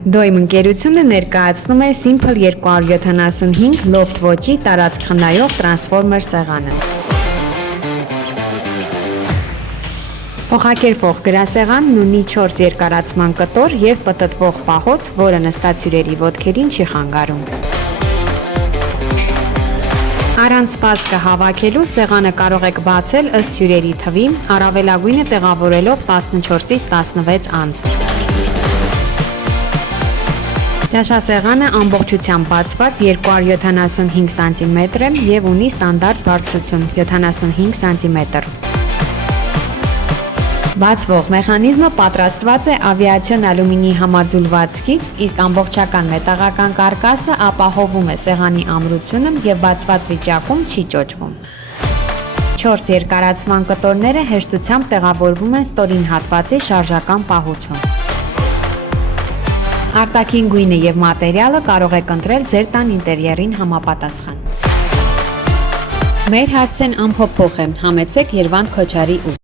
Դոյմ ընկերությունը ներկայացնում է Simple 275 Loft ոճի տարածքխնայող տրանսֆորմեր սեղանը։ Փոխակերպվող գրասեղանն ունի 4 երկարացման կտոր և պտտվող պահոց, որը նստած հյուրերի ոտքերին չի խանգարում։ Առանց սպասքը հավաքելու սեղանը կարող եք բացել ըստ հյուրերի թվի, առավելագույնը տեղավորելով 14-ից 16 անձ։ Ճաշասեղանը ամբողջությամբ բացված 275 սմ է և ունի ստանդարտ բարձրություն 75 սմ։ Բացվող մեխանիզմը պատրաստված է ավիացիոն ալյումինի համաձուլվածքից, իսկ ամբողջական մետաղական կարկասը ապահովում է սեղանի ամրությունը և բացված վիճակում չի ճոճվում։ 4 երկարացման կտորները հեշտությամբ տեղավորվում են ստորին հատվածի շարժական պահոցում։ Արտաքին գույնը և մատերիալը կարող եք ընտրել ձեր տան ինտերիերին համապատասխան։ Մեր հասցեն անփոփոխ է, համեցեք Երվանդ Քոչարի 8։